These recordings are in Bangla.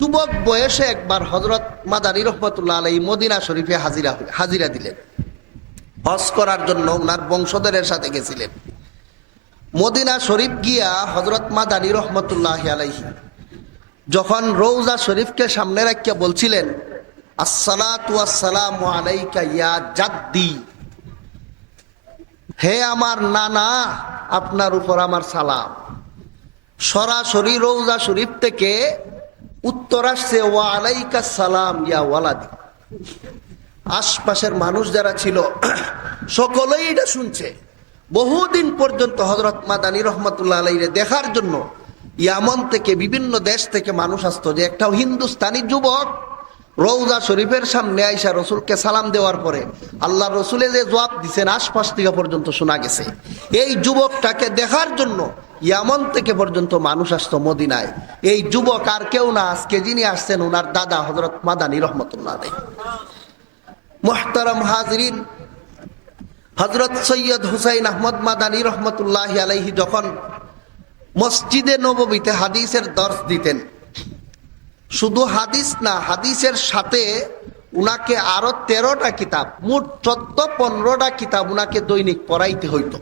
যুবক বয়সে একবার হজরত মাদানী রহমতুল্লাহ আলাই মদিনা শরীফে হাজিরা হাজিরা দিলেন। হজ করার জন্য ওনার বংশধরের সাথে গেছিলেন। মদিনা শরীফ গিয়া হজরত মাদানী রহমতুল্লাহ আলাইহি যখন রৌজা শরীফকে সামনে রাখিয়া বলছিলেন আসসালামু জাদ্দি। হে আমার নানা, আপনার উপর আমার সালাম। সরাসরি রৌজা শরীফ থেকে উত্তর আসছে ওয়া আলাইকা সালাম ইয়া ওয়ালাদি। আশপাশের মানুষ যারা ছিল, সকলেই এটা শুনছে। বহুদিন পর্যন্ত হজরত মাদানী রহমতুল্লাহ আলাইরে দেখার জন্য ইয়ামন থেকে বিভিন্ন দেশ থেকে মানুষ আসতো যে, একটা হিন্দুস্তানি যুবক রৌজা শরীফের সামনে আইসা রসুলকে সালাম দেওয়ার পরে আল্লাহ রসুলে যে জবাব দিচ্ছেন আশপাশ থেকে পর্যন্ত শোনা গেছে। এই যুবকটাকে দেখার জন্য ইয়ামন থেকে পর্যন্ত মানুষ আসতো মদিনায়। এই যুবক আর কেউ না, আজকে যিনি আসছেন ওনার দাদা হজরত মাদানী রহমতুল্লাহ মোহতারাম হাজরিন হজরত সৈয়দ হুসাইন আহমদ মাদানী রহমতুল্লাহ আলাইহি যখন মসজিদে নবমীতে হাদিসের দর্শ দিতেন শুধু হাদিস না, হাদিসের সাথে উনাকে আরও তেরোটা কিতাব, মোট চোদ্দ পনেরোটা কিতাব উনাকে দৈনিক পড়াইতে হইত।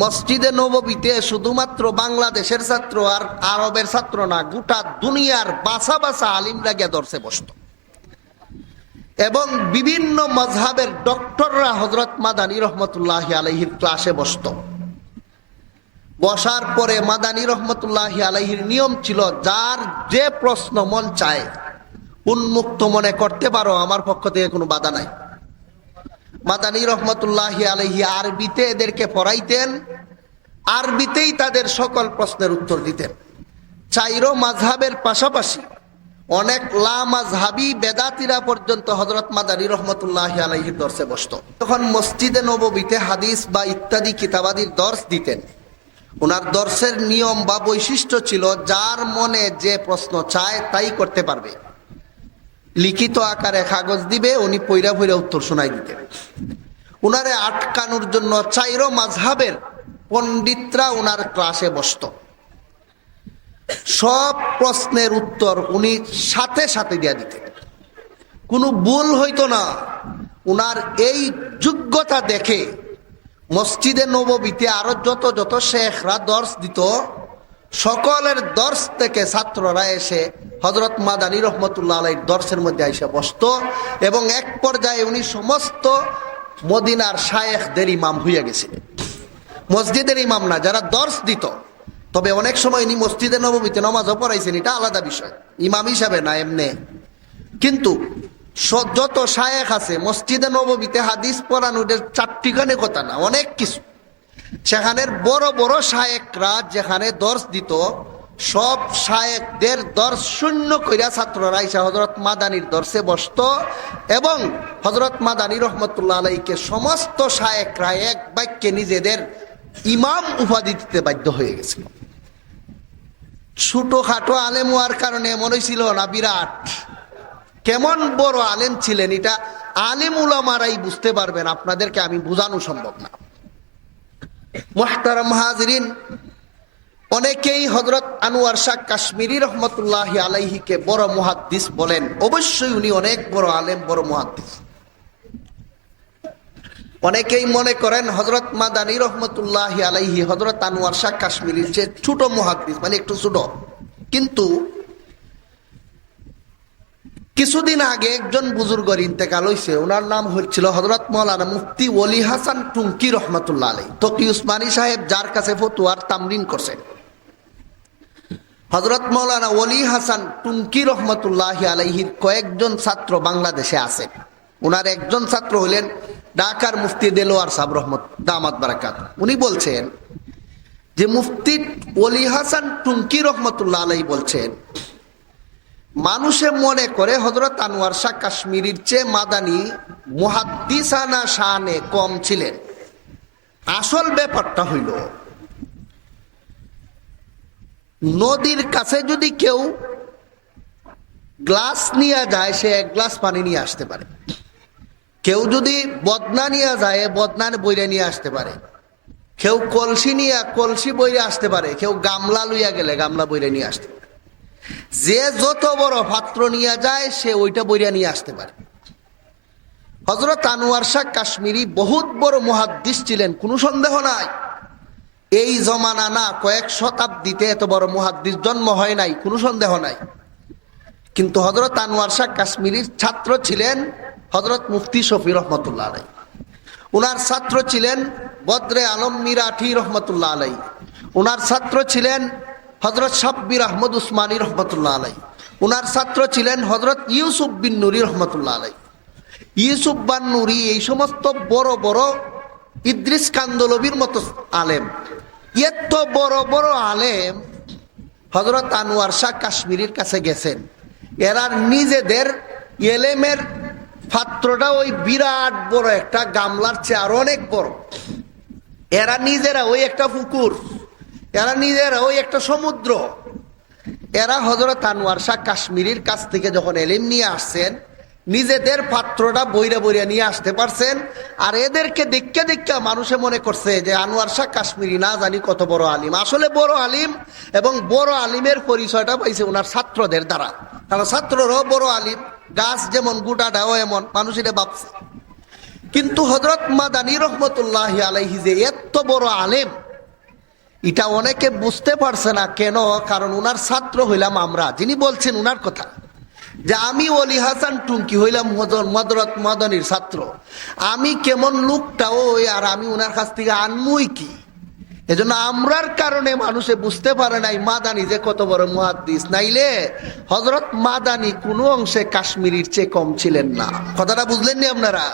মসজিদে নববীতে শুধুমাত্র বাংলাদেশের ছাত্র আর আরবের ছাত্র না, গোটা দুনিয়ার বাসা বাসা আলিমরা গিয়ে দর্শে বসত। এবং বিভিন্ন মজহাবের ডক্টররা হজরত মাদানী রহমতুল্লাহ আলহির ক্লাসে বসত। বসার পরে মাদানী রহমতুল্লাহ আলহির নিয়ম ছিল, যার যে প্রশ্ন মন চায়, উন্মুক্ত মনে করতে পারো, আমার পক্ষ থেকে কোনো বাধা নাই। মাদানী রহমতুল্লাহ আলহি আরবিতে এদেরকে পড়াইতেন, আরবিতেই তাদের সকল প্রশ্নের উত্তর দিতেন। চাইরো মাঝহাবের পাশাপাশি অনেক লামাজহাবি বেদাতিরা পর্যন্ত হজরত মাদানী রহমতুল্লাহ আলহির দর্শে বসত। তখন মসজিদে নববীতে হাদিস বা ইত্যাদি কিতাবাদির দর্শ দিতেন। ওনার দর্শের নিয়ম বা বৈশিষ্ট্য ছিল, যার মনে যে প্রশ্ন চায় তাই করতে পারবে। লিখিত আকারে কাগজ দিবে, উনি পৈরা পৈরা উত্তর শোনাই দিতেন উনারে আটকানোর জন্য চাইরো মাঝহাবের পণ্ডিতরা উনার ক্লাসে বসত। সব প্রশ্নের উত্তর উনি সাথে সাথে দিয়া দিতেন। কোনো ভুল হইতো না। উনার এই যোগ্যতা দেখে মসজিদে নববীতে আরও যত যত শেখরা দর্শ দিত, সকলের দর্শ থেকে ছাত্ররা এসে হজরত মাদানী রহমতুল্লাহ আলাইর দর্শের মধ্যে এসে বসত এবং এক পর্যায়ে উনি সমস্ত মদিনার শায়েখদের ইমাম হইয়া গেছিলেন। মসজিদের ইমাম না, যারা দর্শ দিত। তবে অনেক সময় ইনি মসজিদে নবমীতে নমাজও পড়াইছেন, এটা আলাদা বিষয়। ইমাম হিসাবে না, এমনি। কিন্তু যত শায়েখ আছে, মসজিদে নবমীতে হাদিস পড়ানোর চারটিখানে কথা না, অনেক কিছু। সেখানের বড় বড় শায়েকরা যেখানে দর্শ দিত, সব শায়েকদের দর্শ শূন্য কইরা ছাত্ররা ইসা হজরত মাদানির দর্শে বসত এবং হজরত মাদানী রহমতুল্লাহ আলাইকে সমস্ত শায়েকরা এক বাক্যে নিজেদের ইমাম উপাধি দিতে বাধ্য হয়ে গেছিল। ছোট খাটো আলেম হওয়ার কারণে এমন হয়েছিল না, বিরাট। কেমন বড় আলেম ছিলেন এটা? আলেম উলামারাই বুঝতে পারবেন, আপনাদেরকে আমি বোঝানো সম্ভব না। মোহতারাম হাজরিন, অনেকেই হজরত আনোয়ার শাহ কাশ্মীরি রহমতুল্লাহ আলাইহিকে বড় মুহাদ্দিস বলেন। অবশ্যই উনি অনেক বড় আলেম, বড় মুহাদ্দিস। অনেকেই মনে করেন হজরত মাদানী রহমতুল্লাহ আলাইহি হজরত আনোয়ার শাহ কাশ্মীরির যে ছোট মুহাদ্দিস মানে একটু ছোট। কিন্তু কিছুদিন আগে একজন বুজুর্গর ইন্তেকাল হয়েছে ওনার নাম হচ্ছিল হজরত মৌলানা মুফতি ওলি হাসান টুঙ্কি রহমতুল্লাহ আলাই তকি উসমানী সাহেব যার কাছে ফতুয়ার তামরিন করছেন হজরত মৌলানা ওলি হাসান টুঙ্কি রহমতুল্লাহ আলাইহির কয়েকজন ছাত্র বাংলাদেশে আছেন ওনার একজন ছাত্র হলেন ঢাকার মুফতি দেলোয়ার সাহেব রহমত, দামাত বারাকাত। উনি বলছেন যে মুফতি ওলি হাসান টুঙ্কি রহমতুল্লাহ আলাই বলছেন মানুষে মনে করে হজরত আনোয়ার শাহ কাশ্মীরির চেয়ে মাদানি মুহাদ্দিসানা শানে কম ছিলেন। আসল ব্যাপারটা হইল, নদীর কাছে যদি কেউ গ্লাস নিয়ে যায়, সে এক গ্লাস পানি নিয়ে আসতে পারে। কেউ যদি বদনা নিয়ে যায় বদনা বইরে নিয়ে আসতে পারে। কেউ কলসি নিয়ে, কলসি বইরে আসতে পারে। কেউ গামলা লইয়া গেলে গামলা বইরে নিয়ে আসতে পারে। যে যত বড় পাত্র নিয়ে যায়, সে ওইটা বইরা নিয়ে আসতে পারে। হজরত আনোয়ার শাহ কাশ্মীরি বহুত বড় মহাদ্দিস ছিলেন, কোনো সন্দেহ নাই। এই জমানা না কয়েক শতাব্দীতে এত বড় মহাদ্দিস জন্ম হয় নাই, কোনো সন্দেহ নাই। কিন্তু হজরত আনোয়ার শাহ কাশ্মীরির ছাত্র ছিলেন হজরত মুফতি শফি রহমতুল্লাহ আলাই উনার ছাত্র ছিলেন বদ্রে আলম মিরাঠি রহমতুল্লাহ আলাই উনার ছাত্র ছিলেন হজরত সাব্বির আহমদ উসমানী রহমতুল্লাহ আলাই উনার ছাত্র ছিলেন হজরত ইউসুফ বিন নুরি রহমতুল্লাহ আলাই ইউসুফ বান নুরি এই সমস্ত বড় বড় ইদ্রিস কান্দলবির মতো আলেম। এত বড় বড় আলেম হজরত আনোয়ার শাহ কাশ্মীরের কাছে গেছেন। এরা নিজেদের এলেমের পাত্রটা ওই বিরাট বড় একটা গামলার চেয়ে আরও অনেক বড়। এরা নিজেরা ওই একটা পুকুর। এরা নিজেরা ওই একটা সমুদ্র। এরা হজরত আনোয়ার শাহ কাশ্মীরের কাছ থেকে যখন এলিম নিয়ে আসছেন, নিজেদের পাত্রটা বইরা বইরা নিয়ে আসতে পারছেন, আর এদেরকে দেখতে দেখতে মানুষে মনে করছে যে আনোয়ার শাহ কাশ্মীরি না জানি কত বড় আলিম। আসলে বড় আলিম এবং বড় আলিমের পরিচয়টা পাইছে ওনার ছাত্রদের দ্বারা। কারণ ছাত্ররাও বড় আলিম, গাছ যেমন গোটাটাও এমন, মানুষ এটা ভাবছে। কিন্তু হজরত মাদানি রহমতুল্লাহ আলাইহি যে এত বড় আলেম এটা অনেকে বুঝতে পারছে না কেন, কারণ উনার ছাত্র হইলাম আমরা। যিনি বলছেন উনার কথা। যে আমি অলি হাসান টুঙ্কি হইলাম মদরত মদনির ছাত্র। আমি কেমন লোকটা ওই, আর আমি উনার কাছ থেকে আনমুই কি? এজন্য আমরার কারণে মানুষে বুঝতে পারে নাই মাদানি যে কত বড় মুহাদ্দিস। নাইলে হজরত মাদানি কোনো অংশে কাশ্মীরির চেয়ে কম ছিলেন না। কথাটা বুঝলেন নি আপনারা?